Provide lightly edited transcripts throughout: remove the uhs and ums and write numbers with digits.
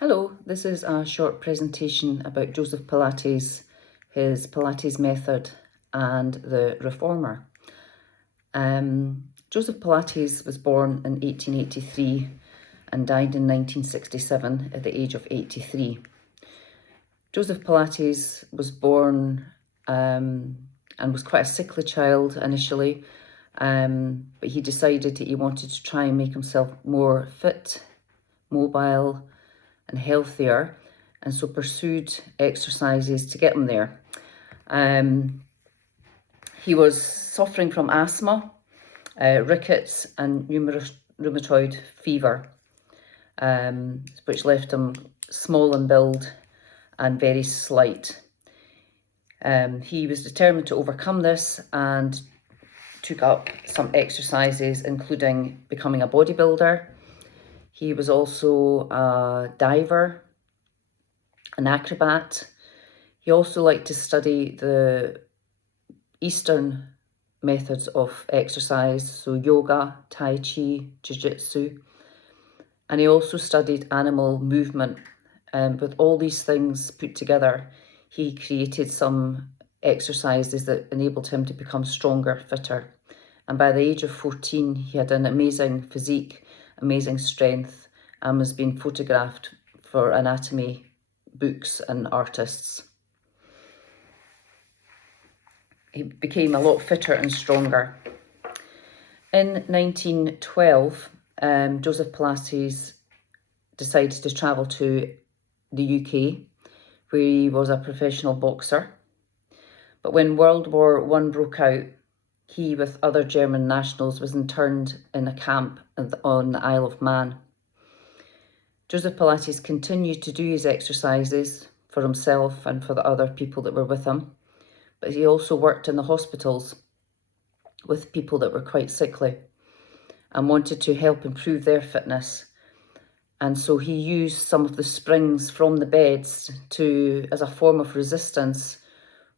Hello, this is a short presentation about Joseph Pilates, his Pilates method and the reformer. Joseph Pilates was born in 1883 and died in 1967 at the age of 83. Joseph Pilates was born and was quite a sickly child initially, but he decided that he wanted to try and make himself more fit, mobile and healthier, and so pursued exercises to get him there. He was suffering from asthma, rickets and rheumatoid fever, which left him small in build and very slight. He was determined to overcome this and took up some exercises, including becoming a bodybuilder. He was also a diver, an acrobat. He also liked to study the Eastern methods of exercise, so yoga, Tai Chi, Jiu-Jitsu. And he also studied animal movement. And with all these things put together, he created some exercises that enabled him to become stronger, fitter. And by the age of 14, he had an amazing physique, amazing strength, and was being photographed for anatomy books and artists. He became a lot fitter and stronger. In 1912, Joseph Pilates decided to travel to the UK, where he was a professional boxer. But when World War I broke out, he, with other German nationals, was interned in a camp on the Isle of Man. Joseph Pilates continued to do his exercises for himself and for the other people that were with him, but he also worked in the hospitals with people that were quite sickly and wanted to help improve their fitness. And so he used some of the springs from the beds as a form of resistance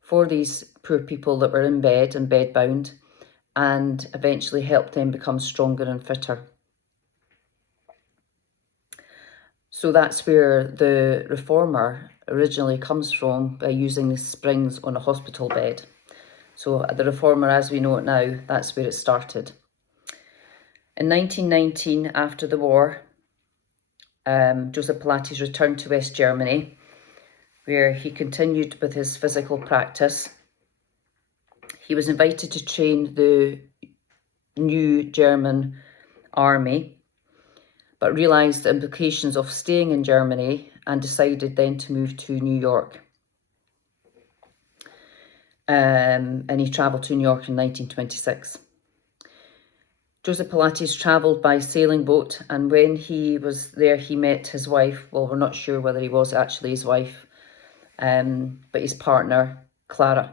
for these poor people that were in bed and bedbound, and eventually helped them become stronger and fitter. So that's where the reformer originally comes from, by using the springs on a hospital bed. So the reformer, as we know it now, that's where it started. In 1919, after the war, Joseph Pilates returned to West Germany, where he continued with his physical practice. He was invited to train the new German army, but realised the implications of staying in Germany and decided then to move to New York. And he travelled to New York in 1926. Joseph Pilates travelled by sailing boat, and when he was there, he met his wife. Well, we're not sure whether he was actually his wife, but his partner, Clara.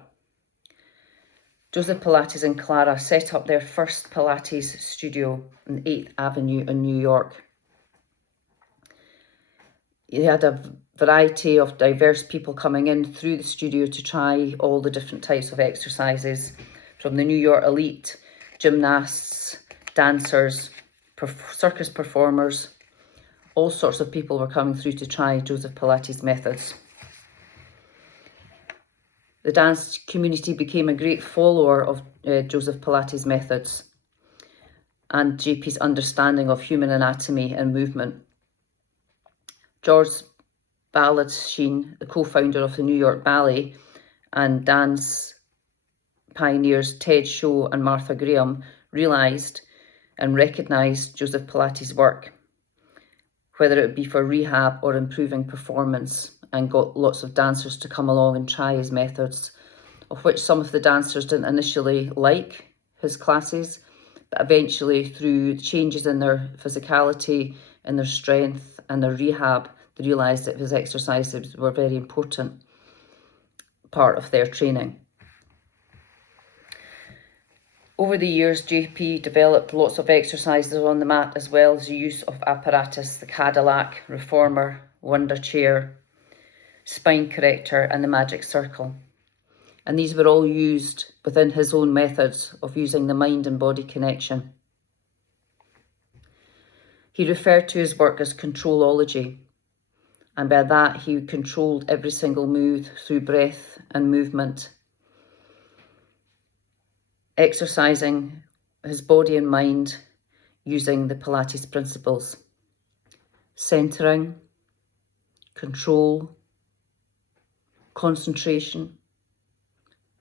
Joseph Pilates and Clara set up their first Pilates studio on 8th Avenue in New York. He had a variety of diverse people coming in through the studio to try all the different types of exercises, from the New York elite, gymnasts, dancers, circus performers. All sorts of people were coming through to try Joseph Pilates' methods. The dance community became a great follower of Joseph Pilates' methods and JP's understanding of human anatomy and movement. George Balanchine, the co-founder of the New York Ballet, and dance pioneers Ted Shaw and Martha Graham realised and recognised Joseph Pilates' work, whether it be for rehab or improving performance, and got lots of dancers to come along and try his methods, of which some of the dancers didn't initially like his classes, but eventually, through changes in their physicality and their strength and their rehab, they realised that his exercises were a very important part of their training. Over the years, JP developed lots of exercises on the mat, as well as the use of apparatus, the Cadillac, reformer, wonder chair, spine corrector, and the magic circle. And these were all used within his own methods of using the mind and body connection. He referred to his work as controlology, and by that he controlled every single move through breath and movement, exercising his body and mind using the Pilates principles: centering, control, concentration,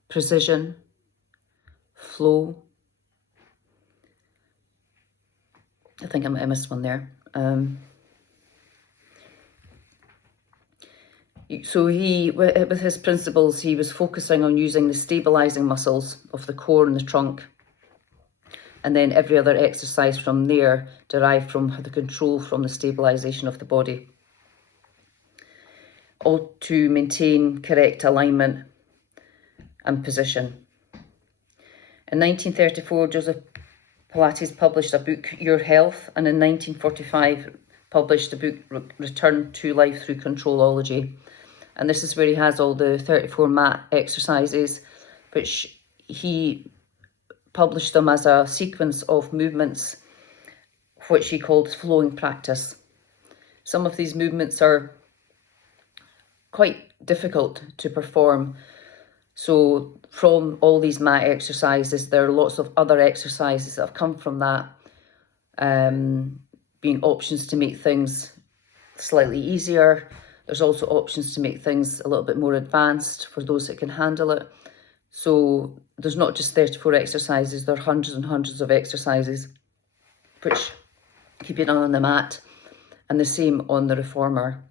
precision, flow. I think I missed one there. So he, with his principles, he was focusing on using the stabilizing muscles of the core and the trunk. And then every other exercise from there derived from the control from the stabilization of the body, all to maintain correct alignment and position. In 1934, Joseph Pilates published a book, Your Health, and in 1945 published the book Return to Life Through Controlology. And this is where he has all the 34 mat exercises, which he published them as a sequence of movements, which he called flowing practice. Some of these movements are quite difficult to perform. So from all these mat exercises, there are lots of other exercises that have come from that, being options to make things slightly easier. There's also options to make things a little bit more advanced for those that can handle it. So there's not just 34 exercises, there are hundreds and hundreds of exercises which can be done on the mat, and the same on the reformer.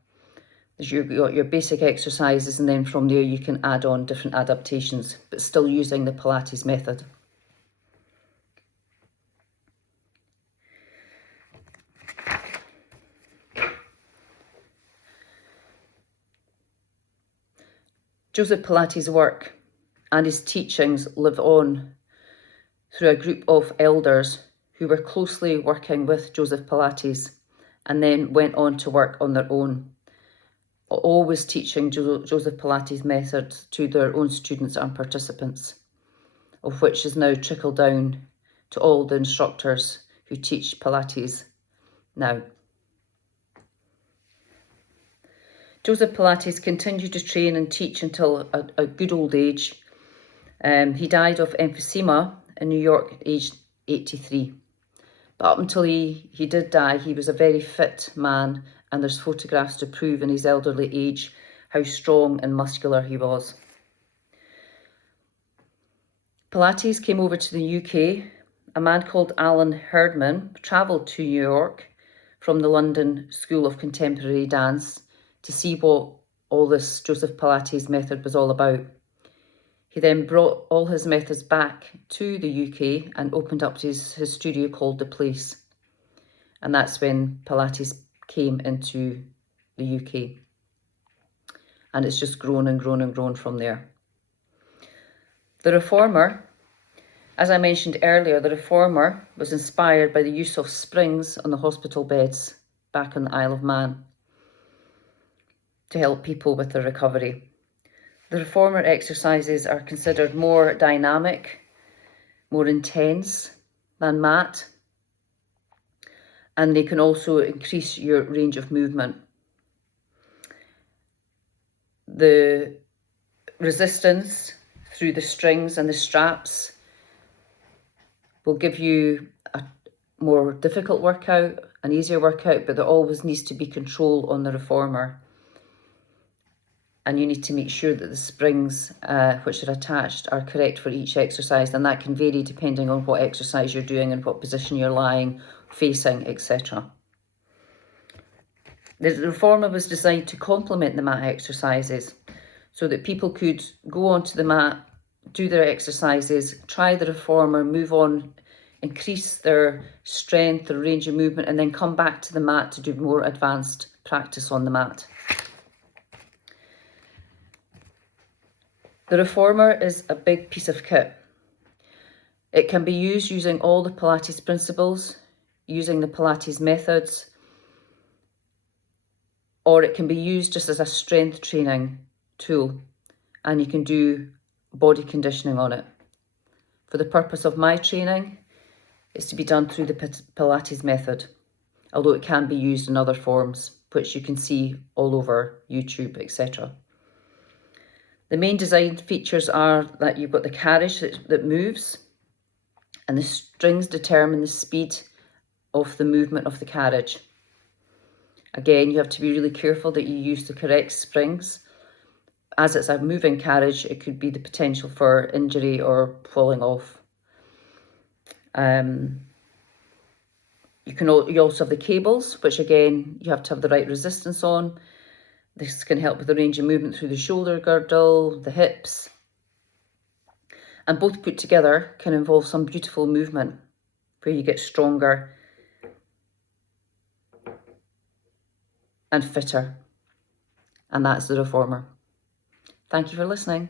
You've got your basic exercises, and then from there you can add on different adaptations, but still using the Pilates method. Joseph Pilates' work and his teachings live on through a group of elders who were closely working with Joseph Pilates and then went on to work on their own, always teaching Joseph Pilates' methods to their own students and participants, of which is now trickled down to all the instructors who teach Pilates now. Joseph Pilates continued to train and teach until a good old age. He died of emphysema in New York at age 83. But up until he did die, he was a very fit man, and there's photographs to prove in his elderly age how strong and muscular he was. Pilates came over to the UK. A man called Alan Herdman travelled to New York from the London School of Contemporary Dance to see what all this Joseph Pilates method was all about. He then brought all his methods back to the UK and opened up his studio called The Place. And that's when Pilates came into the UK. And it's just grown and grown and grown from there. The reformer, as I mentioned earlier, the reformer was inspired by the use of springs on the hospital beds back on the Isle of Man to help people with their recovery. The reformer exercises are considered more dynamic, more intense than mat, and they can also increase your range of movement. The resistance through the strings and the straps will give you a more difficult workout, an easier workout, but there always needs to be control on the reformer. And you need to make sure that the springs which are attached are correct for each exercise, and that can vary depending on what exercise you're doing and what position you're lying, facing, etc. The reformer was designed to complement the mat exercises so that people could go onto the mat, do their exercises, try the reformer, move on, increase their strength, their range of movement, and then come back to the mat to do more advanced practice on the mat. The reformer is a big piece of kit. It can be used using all the Pilates principles, using the Pilates methods, or it can be used just as a strength training tool, and you can do body conditioning on it. For the purpose of my training, it's to be done through the Pilates method, although it can be used in other forms. which you can see all over YouTube, etc. The main design features are that you've got the carriage that moves, and the strings determine the speed of the movement of the carriage. Again, you have to be really careful that you use the correct springs. As it's a moving carriage, it could be the potential for injury or falling off. You also have the cables, which again, you have to have the right resistance on. This can help with the range of movement through the shoulder girdle, the hips. And both put together can involve some beautiful movement where you get stronger and fitter. And that's the Reformer. Thank you for listening.